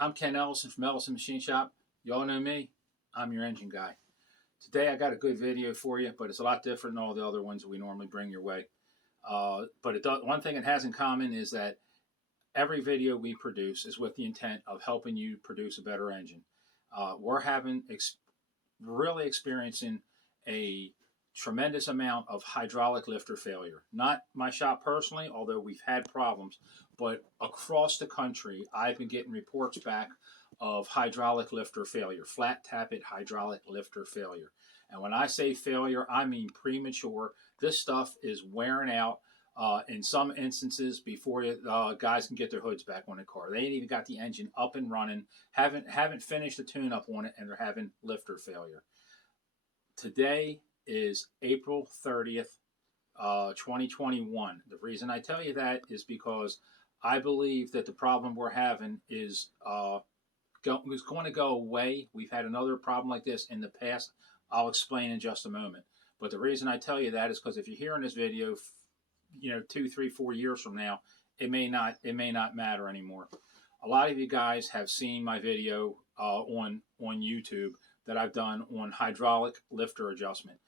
I'm Ken Ellison from Ellison Machine Shop. Y'all know me. I'm your engine guy. Today I got a good video for you, but it's a lot different than all the other ones that we normally bring your way. One thing it has in common is that every video we produce is with the intent of helping you produce a better engine. We're really experiencing a tremendous amount of hydraulic lifter failure. Not my shop personally, although we've had problems, but across the country, I've been getting reports back of hydraulic lifter failure, flat tappet hydraulic lifter failure. And when I say failure, I mean premature. This stuff is wearing out in some instances before guys can get their hoods back on the car. They ain't even got the engine up and running, haven't finished the tune-up on it, and they're having lifter failure. Today is April 30th, 2021. The reason I tell you that is because I believe that the problem we're having is going to go away. We've had another problem like this in the past. I'll explain in just a moment. But the reason I tell you that is because if you're hearing this video, 2, 3, 4 years from now, it may not matter anymore. A lot of you guys have seen my video on YouTube that I've done on hydraulic lifter adjustment,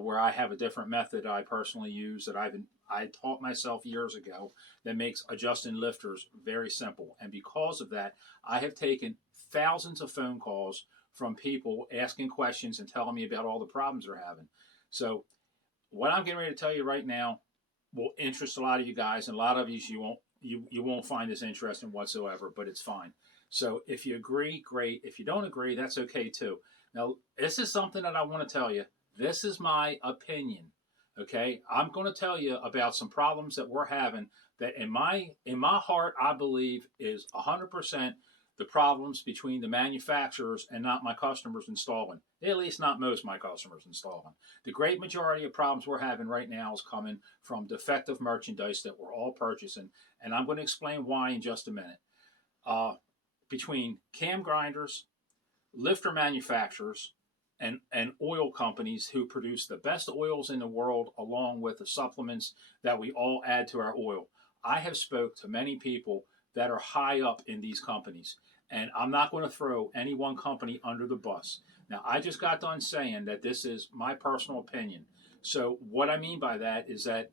where I have a different method I personally use that I taught myself years ago that makes adjusting lifters very simple. And because of that, I have taken thousands of phone calls from people asking questions and telling me about all the problems they're having. So what I'm getting ready to tell you right now will interest a lot of you guys, and a lot of you won't find this interesting whatsoever, but it's fine. So if you agree, great. If you don't agree, that's okay too. Now, this is something that I want to tell you. This is my opinion. Okay, I'm going to tell you about some problems that we're having that in my heart I believe is 100% the problems between the manufacturers and not my customers installing. At least not most of my customers installing. The great majority of problems we're having right now is coming from defective merchandise that we're all purchasing, and I'm going to explain why in just a minute. Between cam grinders, lifter manufacturers, and oil companies who produce the best oils in the world along with the supplements that we all add to our oil. I have spoke to many people that are high up in these companies, and I'm not going to throw any one company under the bus. Now, I just got done saying that this is my personal opinion. So what I mean by that is that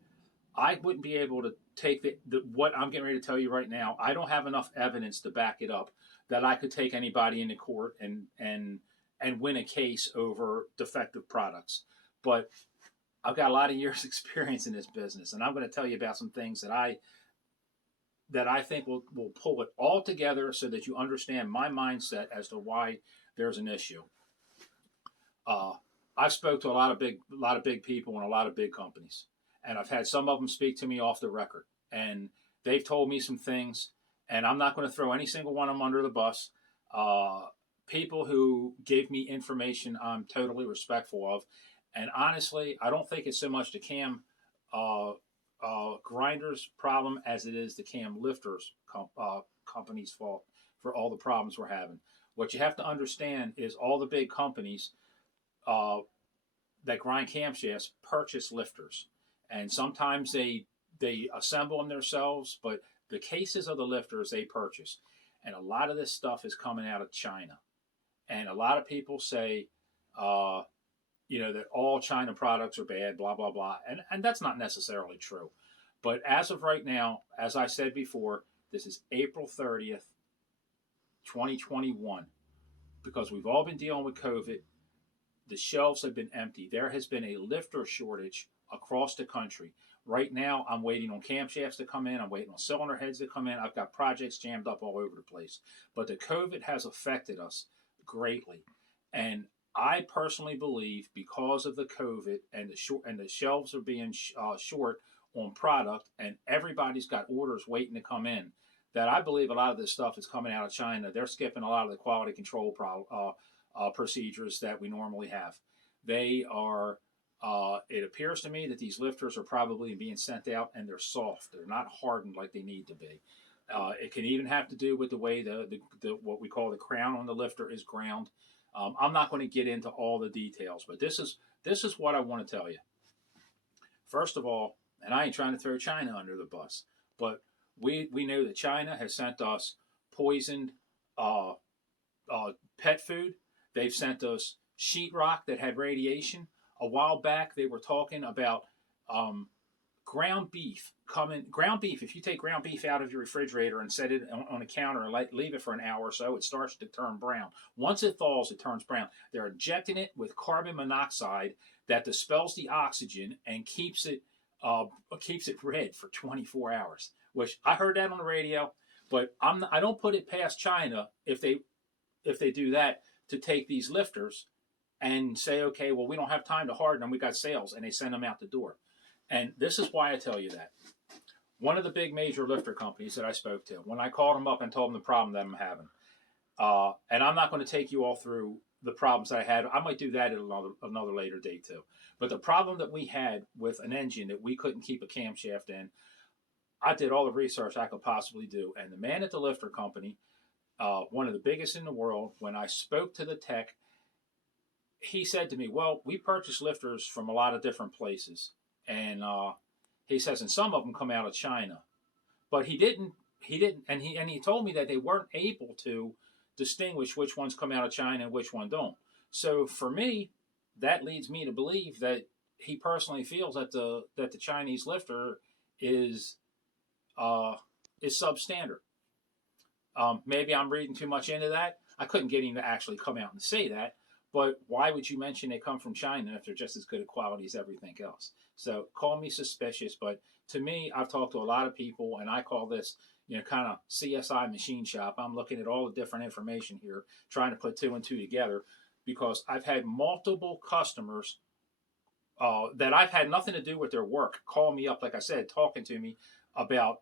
I wouldn't be able to take what I'm getting ready to tell you right now. I don't have enough evidence to back it up that I could take anybody into court and win a case over defective products. But I've got a lot of years experience in this business, and I'm going to tell you about some things that I think will pull it all together so that you understand my mindset as to why there's an issue. I've spoke to a lot of big people and a lot of big companies, and I've had some of them speak to me off the record, and they've told me some things, and I'm not going to throw any single one of them under the bus. People who gave me information I'm totally respectful of, and honestly, I don't think it's so much the cam grinders problem as it is the cam lifters company's fault for all the problems we're having. What you have to understand is all the big companies that grind camshafts purchase lifters, and sometimes they assemble them themselves, but the cases of the lifters they purchase, and a lot of this stuff is coming out of China. And a lot of people say, that all China products are bad, blah, blah, blah. And that's not necessarily true. But as of right now, as I said before, this is April 30th, 2021. Because we've all been dealing with COVID, the shelves have been empty. There has been a lifter shortage across the country. Right now, I'm waiting on camshafts to come in. I'm waiting on cylinder heads to come in. I've got projects jammed up all over the place. But the COVID has affected us greatly. And I personally believe because of the COVID and the shelves are being short on product, and everybody's got orders waiting to come in, that I believe a lot of this stuff is coming out of China. They're skipping a lot of the quality control procedures that we normally have. They are. It appears to me that these lifters are probably being sent out and they're soft. They're not hardened like they need to be. It can even have to do with the way the what we call the crown on the lifter is ground. I'm not going to get into all the details, but this is what I want to tell you. First of all, and I ain't trying to throw China under the bus, but we know that China has sent us poisoned uh, pet food. They've sent us sheetrock that had radiation. A while back, they were talking about um, ground beef coming. Ground beef. If you take ground beef out of your refrigerator and set it on a counter and leave it for an hour or so, it starts to turn brown. Once it thaws, it turns brown. They're injecting it with carbon monoxide that dispels the oxygen and keeps it red for 24 hours. Which I heard that on the radio, but I don't put it past China if they do that to take these lifters and say, okay, well, we don't have time to harden them. We got sales, and they send them out the door. And this is why I tell you that. One of the big major lifter companies that I spoke to, when I called them up and told them the problem that I'm having, and I'm not going to take you all through the problems that I had. I might do that at another later date too. But the problem that we had with an engine that we couldn't keep a camshaft in, I did all the research I could possibly do. And the man at the lifter company, one of the biggest in the world, when I spoke to the tech, he said to me, well, we purchase lifters from a lot of different places. And he says, and some of them come out of China. But he didn't, and he told me that they weren't able to distinguish which ones come out of China and which one don't. So for me, that leads me to believe that he personally feels that the Chinese lifter is substandard. Maybe I'm reading too much into that. I couldn't get him to actually come out and say that. But why would you mention they come from China if they're just as good a quality as everything else? So call me suspicious, but to me, I've talked to a lot of people, and I call this, kind of CSI machine shop. I'm looking at all the different information here, trying to put two and two together, because I've had multiple customers that I've had nothing to do with their work call me up, like I said, talking to me about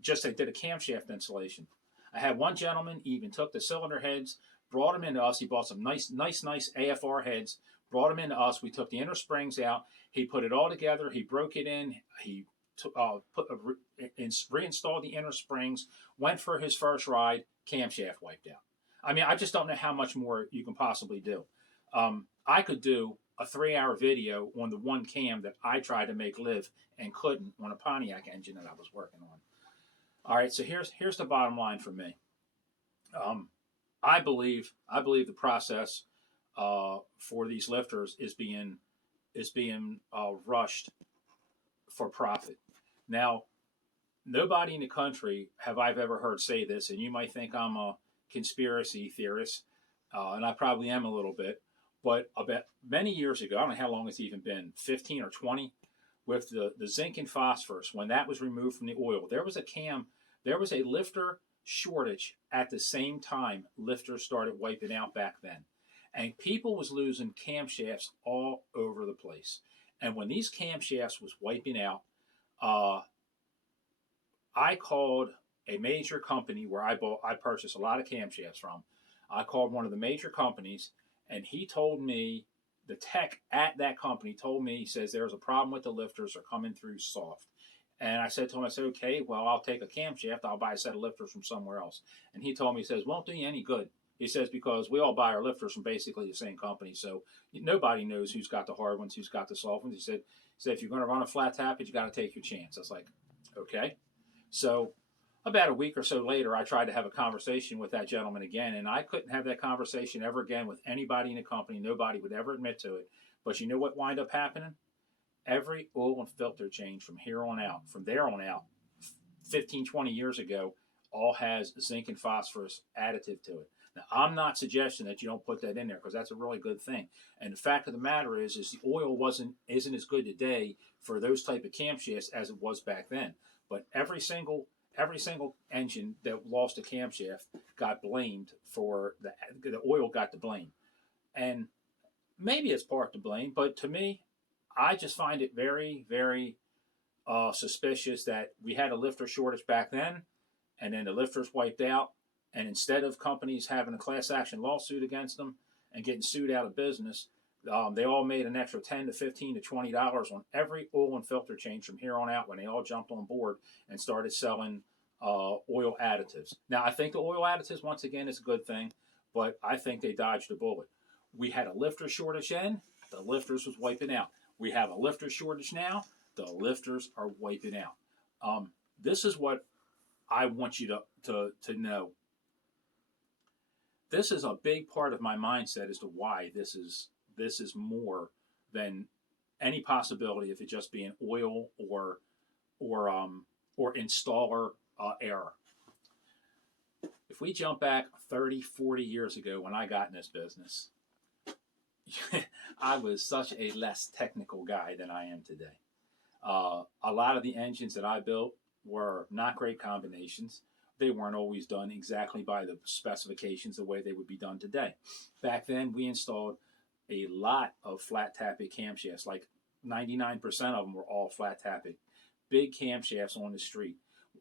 just they did a camshaft installation. I had one gentleman even took the cylinder heads, brought them into us. He bought some nice AFR heads, brought them into us. We took the inner springs out. He put it all together. He broke it in. He reinstalled the inner springs, went for his first ride, camshaft wiped out. I mean, I just don't know how much more you can possibly do. I could do a 3-hour video on the one cam that I tried to make live and couldn't on a Pontiac engine that I was working on. All right, so here's the bottom line for me. I believe the process for these lifters is being rushed for profit. Now, nobody in the country have I've ever heard say this, and you might think I'm a conspiracy theorist, and I probably am a little bit. But about many years ago, I don't know how long it's even been, 15 or 20, with the zinc and phosphorus, when that was removed from the oil, there was a lifter shortage at the same time lifters started wiping out back then. And people was losing camshafts all over the place. And when these camshafts was wiping out, I called a major company where I purchased a lot of camshafts from. I called one of the major companies, and he told me, the tech at that company told me, he says, there's a problem with the lifters, are coming through soft. And I said to him, I said, okay, well, I'll take a camshaft. I'll buy a set of lifters from somewhere else. And he told me, he says, won't do you any good. He says, because we all buy our lifters from basically the same company. So nobody knows who's got the hard ones, who's got the soft ones. He said if you're going to run a flat tappage, you got to take your chance. I was like, okay. So about a week or so later, I tried to have a conversation with that gentleman again, and I couldn't have that conversation ever again with anybody in the company. Nobody would ever admit to it. But you know what wound up happening? Every oil and filter change from there on out, 15, 20 years ago, all has zinc and phosphorus additive to it. Now, I'm not suggesting that you don't put that in there, because that's a really good thing. And the fact of the matter is the oil isn't as good today for those type of camshafts as it was back then. But every single engine that lost a camshaft got blamed for the oil got to blame. And maybe it's part to blame, but to me, I just find it very, very suspicious that we had a lifter shortage back then, and then the lifters wiped out, and instead of companies having a class action lawsuit against them and getting sued out of business, they all made an extra $10 to $15 to $20 on every oil and filter change from here on out, when they all jumped on board and started selling oil additives. Now, I think the oil additives, once again, is a good thing, but I think they dodged a bullet. We had a lifter shortage then, the lifters was wiping out. We have a lifter shortage now, the lifters are wiping out. This is what I want you to know. this is a big part of my mindset as to why this is more than any possibility of it just being oil or installer error. If we jump back 30, 40 years ago when I got in this business, I was such a less technical guy than I am today. A lot of the engines that I built were not great combinations. They weren't always done exactly by the specifications the way they would be done today. Back then, we installed a lot of flat tappet camshafts, like 99% of them were all flat tappet. Big camshafts on the street.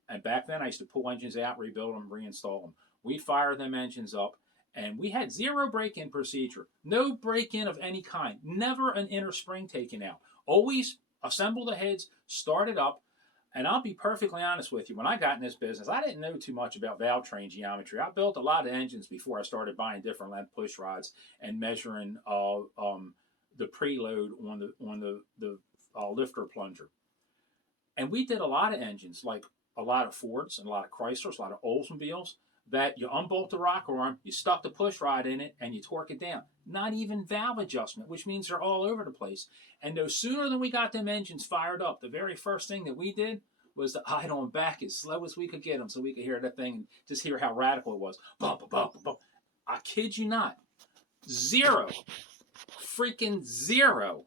And back then, I used to pull engines out, rebuild them, reinstall them. We fired them engines up, and we had zero break-in procedure. No break-in of any kind. Never an inner spring taken out. Always assemble the heads, start it up. And I'll be perfectly honest with you, when I got in this business, I didn't know too much about valve train geometry. I built a lot of engines before I started buying different length push rods and measuring the preload on the lifter plunger. And we did a lot of engines, like a lot of Fords and a lot of Chryslers, a lot of Oldsmobiles, that you unbolt the rocker arm, you stuck the push rod in it, and you torque it down. Not even valve adjustment, which means they're all over the place. And no sooner than we got them engines fired up, the very first thing that we did was to idle them back as slow as we could get them so we could hear that thing and just hear how radical it was. Bump, bump, bump. I kid you not. Zero, freaking zero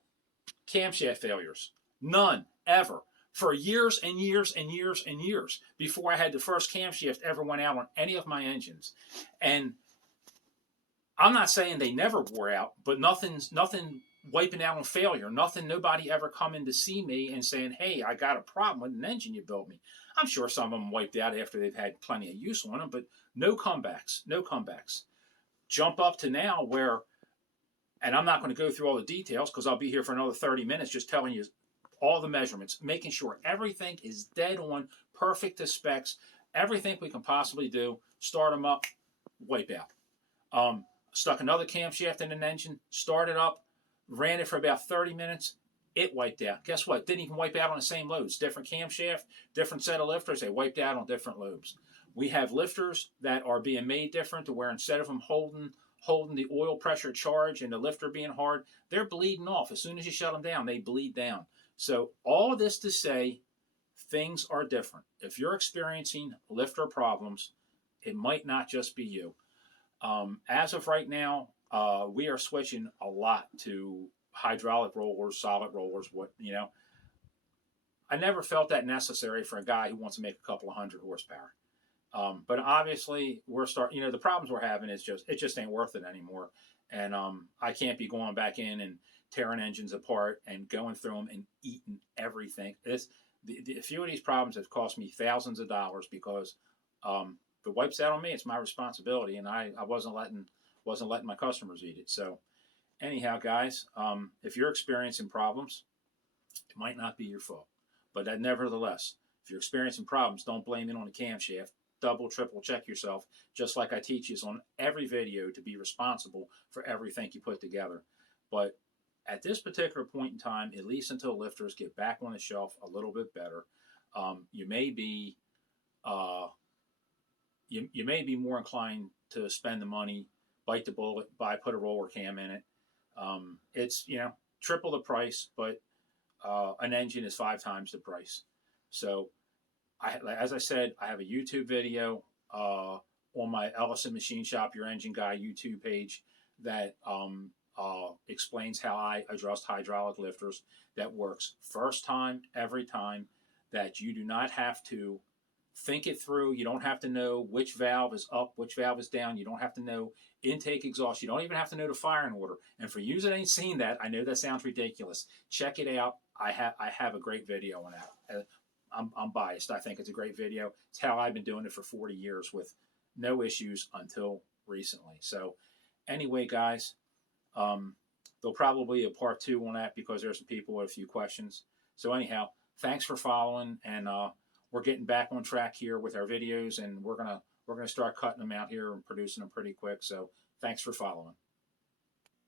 camshaft failures. None, ever. For years and years and years and years before I had the first camshaft ever went out on any of my engines. And I'm not saying they never wore out, but nothing wiping out on failure. Nobody ever coming to see me and saying, hey, I got a problem with an engine you built me. I'm sure some of them wiped out after they've had plenty of use on them, but no comebacks. Jump up to now where, and I'm not going to go through all the details because I'll be here for another 30 minutes just telling you all the measurements, making sure everything is dead on, perfect to specs, everything we can possibly do, start them up, wipe out. Stuck another camshaft in an engine, started up, ran it for about 30 minutes, it wiped out. Guess what? Didn't even wipe out on the same loads. Different camshaft, different set of lifters, they wiped out on different lobes. We have lifters that are being made different to where instead of them holding the oil pressure charge and the lifter being hard, they're bleeding off. As soon as you shut them down, they bleed down. So all of this to say, things are different. If you're experiencing lifter problems, it might not just be you. As of right now, we are switching a lot to hydraulic rollers, solid rollers. I never felt that necessary for a guy who wants to make a couple of hundred horsepower. But obviously, we're starting. The problems we're having is it just ain't worth it anymore. And I can't be going back in and tearing engines apart and going through them and eating everything. A few of these problems have cost me thousands of dollars because if it wipes out on me, it's my responsibility, and I wasn't letting my customers eat it. So anyhow, guys, if you're experiencing problems, it might not be your fault, but nevertheless, if you're experiencing problems, don't blame it on the camshaft. Double, triple check yourself, just like I teach you on every video to be responsible for everything you put together. But at this particular point in time, at least until lifters get back on the shelf a little bit better, you may be more inclined to spend the money, bite the bullet, put a roller cam in it. It's triple the price, but an engine is 5 times the price. So, as I said, I have a YouTube video on my Ellison Machine Shop Your Engine Guy YouTube page that explains how I adjust hydraulic lifters. That works first time, every time, that you do not have to think it through. You don't have to know which valve is up, which valve is down. You don't have to know intake, exhaust. You don't even have to know the firing order. And for you that ain't seen that, I know that sounds ridiculous. Check it out. I have a great video on that. I'm biased. I think it's a great video. It's how I've been doing it for 40 years with no issues until recently. So anyway, guys, there'll probably be a part 2 on that because there's some people with a few questions. So anyhow, thanks for following, and we're getting back on track here with our videos, and we're gonna start cutting them out here and producing them pretty quick. So thanks for following.